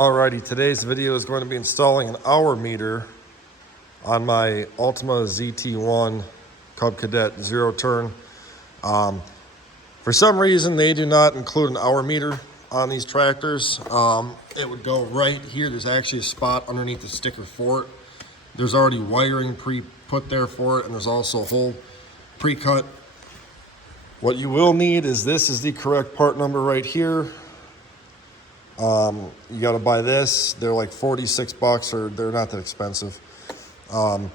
Alrighty, today's video is going to be installing an hour meter on my Ultima ZT1 Cub Cadet zero turn. For some reason, they do not include an hour meter on these tractors. It would go right here. There's actually a spot underneath the sticker for it. There's already wiring pre-put there for it, and there's also a hole pre-cut. What you will need is this is the correct part number right here. You got to buy this. They're like 46 bucks, or they're not that expensive. Cub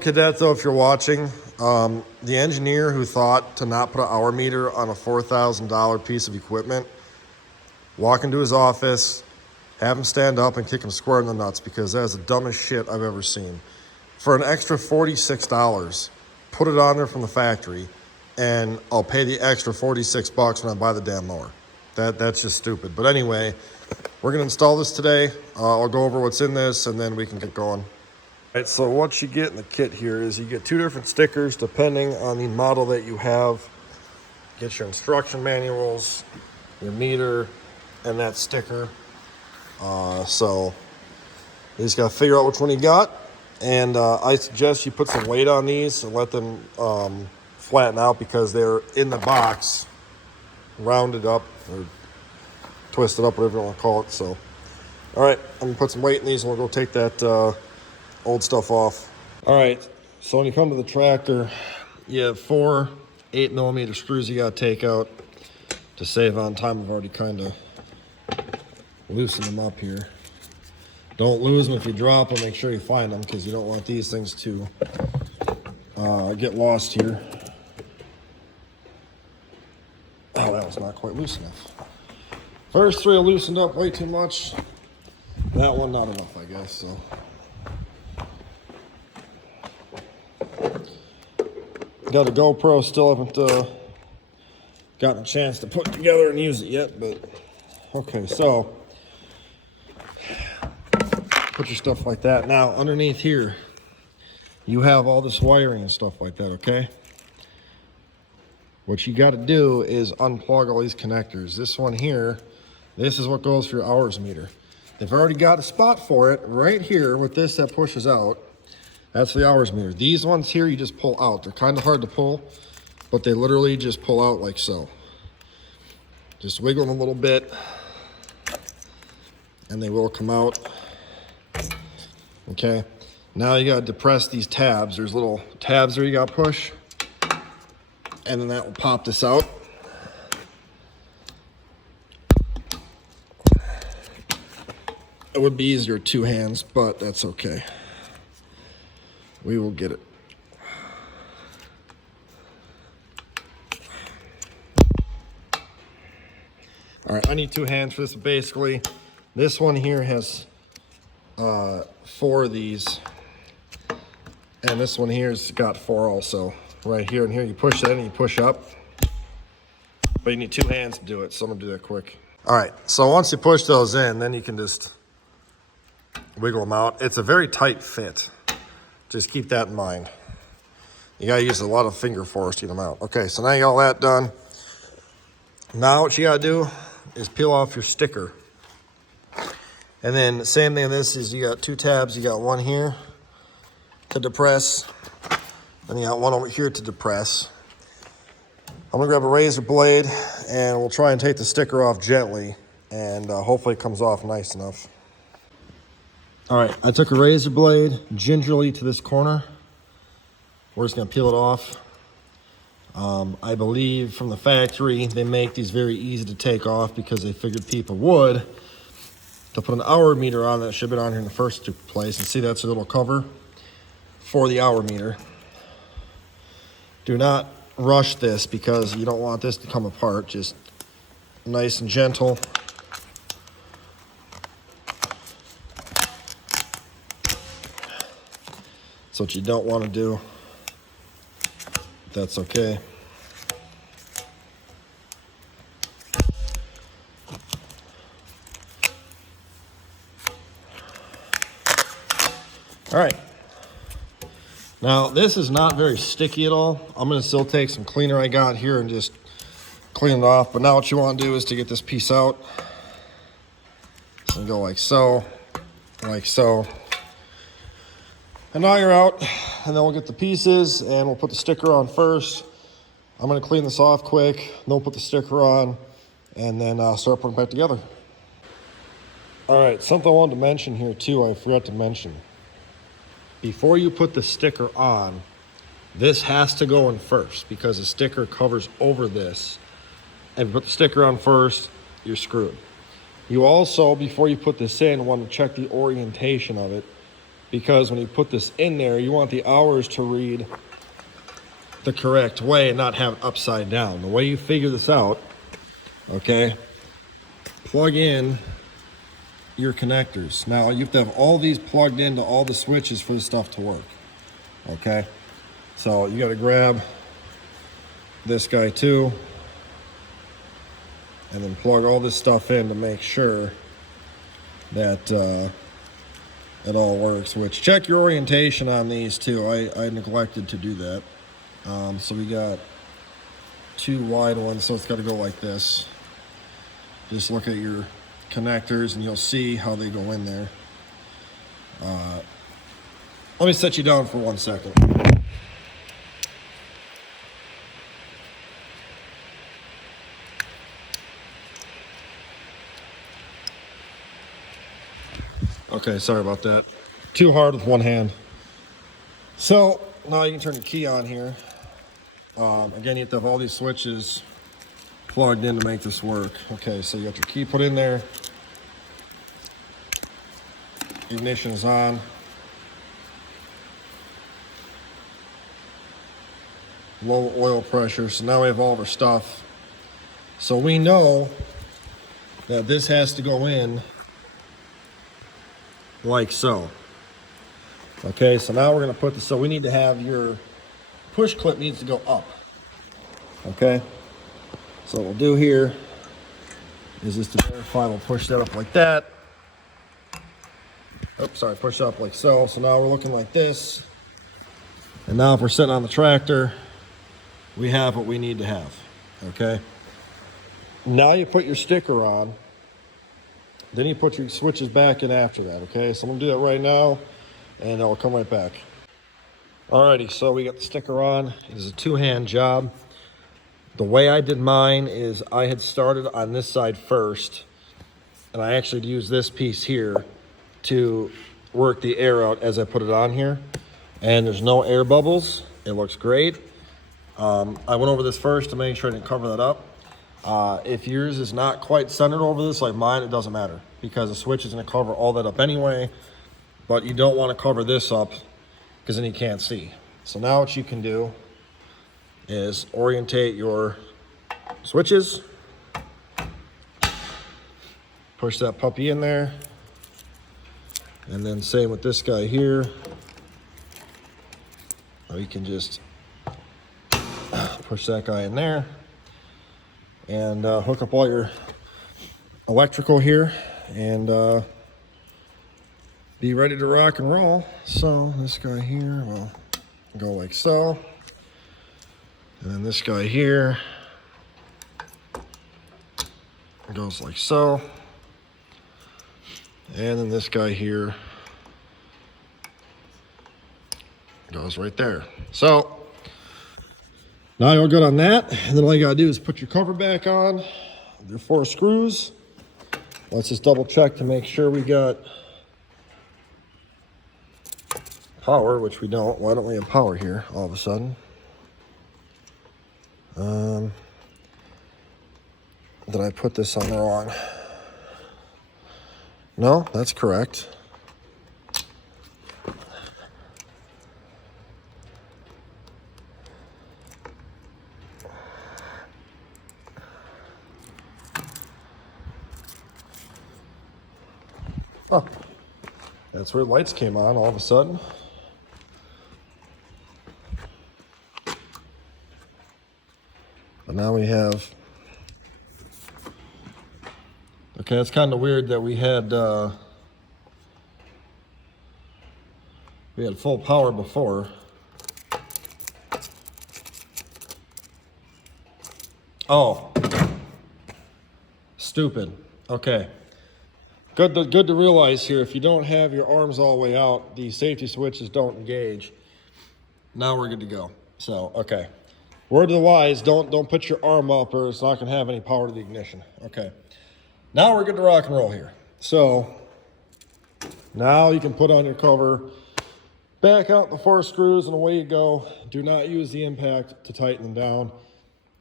Cadet, though, if you're watching, the engineer who thought to not put an hour meter on a $4,000 piece of equipment, walk into his office, have him stand up and kick him square in the nuts, because that is the dumbest shit I've ever seen. For an extra $46, put it on there from the factory, and I'll pay the extra 46 bucks when I buy the damn mower. That's just stupid. But anyway, we're going to install this today. I'll go over what's in this, and then we can get going. All right, so what you get in the kit here is you get two different stickers depending on the model that you have. Get your instruction manuals, your meter, and that sticker. So you just got to figure out which one you got. And I suggest you put some weight on these and let them flatten out, because they're in the box, rounded up or twisted up, whatever you want to call it. So, all right, I'm gonna put some weight in these, and we'll go take that old stuff off. All right, so when you come to the tractor, you have 4 8mm screws you got to take out. To save on time, I've already kind of loosened them up here. Don't lose them if you drop them. Make sure you find them, because you don't want these things to get lost here. Oh, that was not quite loose enough. First 3 are loosened up way too much. That one not enough, I guess. So, got a GoPro. Still haven't gotten a chance to put it together and use it yet. But okay, so put your stuff like that. Now underneath here, you have all this wiring and stuff like that. Okay. What you got to do is unplug all these connectors. This one here, this is what goes for your hours meter. They've already got a spot for it right here with this that pushes out. That's the hours meter. These ones here, you just pull out. They're kind of hard to pull, but they literally just pull out like so. Just wiggle them a little bit, and they will come out. Okay, now you got to depress these tabs. There's little tabs there you got to push. And then that will pop this out. It would be easier with 2 hands, but that's okay. We will get it. All right, I need 2 hands for this. Basically, this one here has 4 of these, and this one here's got 4 also. Right here and here, you push that and you push up, but you need 2 hands to do it, so I'm gonna do that quick. All right, so once you push those in, then you can just wiggle them out. It's a very tight fit. Just keep that in mind. You gotta use a lot of finger force to get them out. Okay, so now you got all that done. Now what you gotta do is peel off your sticker. And then the same thing on this is you got 2 tabs. You got one here to depress, and you got one over here to depress. I'm gonna grab a razor blade, and we'll try and take the sticker off gently, and hopefully it comes off nice enough. All right, I took a razor blade gingerly to this corner. We're just gonna peel it off. I believe from the factory, they make these very easy to take off, because they figured people would. To put an hour meter on, that should have been on here in the first place. And see, that's a little cover for the hour meter. Do not rush this, because you don't want this to come apart. Just nice and gentle. That's what you don't want to do. That's okay. All right. Now, this is not very sticky at all. I'm going to still take some cleaner I got here and just clean it off. But now what you want to do is to get this piece out. and go like so, like so. And now you're out, and then we'll get the pieces and we'll put the sticker on first. I'm gonna clean this off quick, then we'll put the sticker on, and then start putting it back together. All right, something I wanted to mention here too, I forgot to mention. Before you put the sticker on, this has to go in first because the sticker covers over this. And if you put the sticker on first, you're screwed. You also, before you put this in, want to check the orientation of it, because when you put this in there, you want the hours to read the correct way and not have it upside down. The way you figure this out, okay, plug in your connectors. Now you have to have all these plugged into all the switches for this stuff to work, okay? So you got to grab this guy too, and then plug all this stuff in to make sure that it all works. Which, check your orientation on these too. I neglected to do that. So we got 2 wide ones, so it's got to go like this. Just look at your connectors and you'll see how they go in there. Let me set you down for 1 second. Okay, sorry about that. Too hard with one hand. So now you can turn the key on here. Again, you have to have all these switches plugged in to make this work. Okay, so you got your key put in there. Ignition is on. Low oil pressure. So now we have all of our stuff. So we know that this has to go in like so. Okay, so now we're going to put this, so we need to have your push clip needs to go up. Okay, so what we'll do here is just to verify, we'll push that up like that. Oops, sorry, push it up like so. So now we're looking like this. And now if we're sitting on the tractor, we have what we need to have. Okay, now you put your sticker on, then you put your switches back in after that. Okay, so I'm gonna do that right now and I'll come right back. Alrighty, so we got the sticker on. It is a 2-hand job. The way I did mine is I had started on this side first, and I actually used this piece here to work the air out as I put it on here. And there's no air bubbles. It looks great. I went over this first to make sure I didn't cover that up. If yours is not quite centered over this like mine, it doesn't matter because the switch is going to cover all that up anyway. But you don't want to cover this up because then you can't see. So now what you can do is orientate your switches. Push that puppy in there. And then same with this guy here. Or you can just push that guy in there and hook up all your electrical here and be ready to rock and roll. So this guy here will go like so. And then this guy here goes like so. And then this guy here goes right there. So now you're good on that. And then all you gotta do is put your cover back on, your 4 screws. Let's just double check to make sure we got power, which we don't. Why don't we have power here all of a sudden? Did I put this on the wrong? No, that's correct. Oh, that's where the lights came on all of a sudden. But now we have, okay, it's kind of weird that we had full power before. Oh, stupid. Okay. Good to realize here, if you don't have your arms all the way out, the safety switches don't engage. Now we're good to go. So, okay. Word to the wise, don't put your arm up or it's not gonna have any power to the ignition. Okay. Now we're good to rock and roll here. So, now you can put on your cover, back out the 4 screws and away you go. Do not use the impact to tighten them down.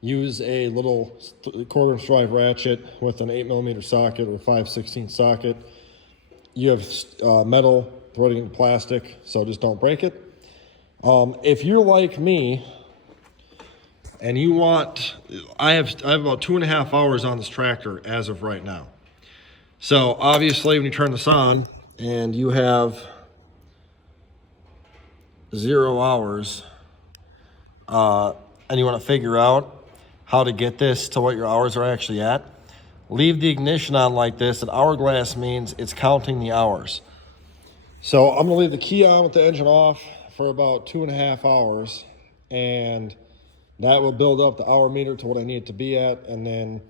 Use a little 1/4" drive ratchet with an 8mm socket or 5/16 socket. You have metal threading in plastic, so just don't break it. If you're like me and you want, I have about 2.5 hours on this tractor as of right now. So obviously when you turn this on and you have 0 hours and you want to figure out how to get this to what your hours are actually at, leave the ignition on like this. An hourglass means it's counting the hours. So I'm gonna leave the key on with the engine off for about 2.5 hours, and that will build up the hour meter to what I need it to be at, and then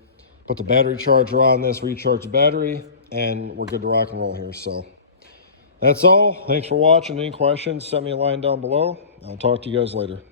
put the battery charger on this, recharge the battery, and we're good to rock and roll here. So that's all. Thanks for watching. Any questions, send me a line down below. I'll talk to you guys later.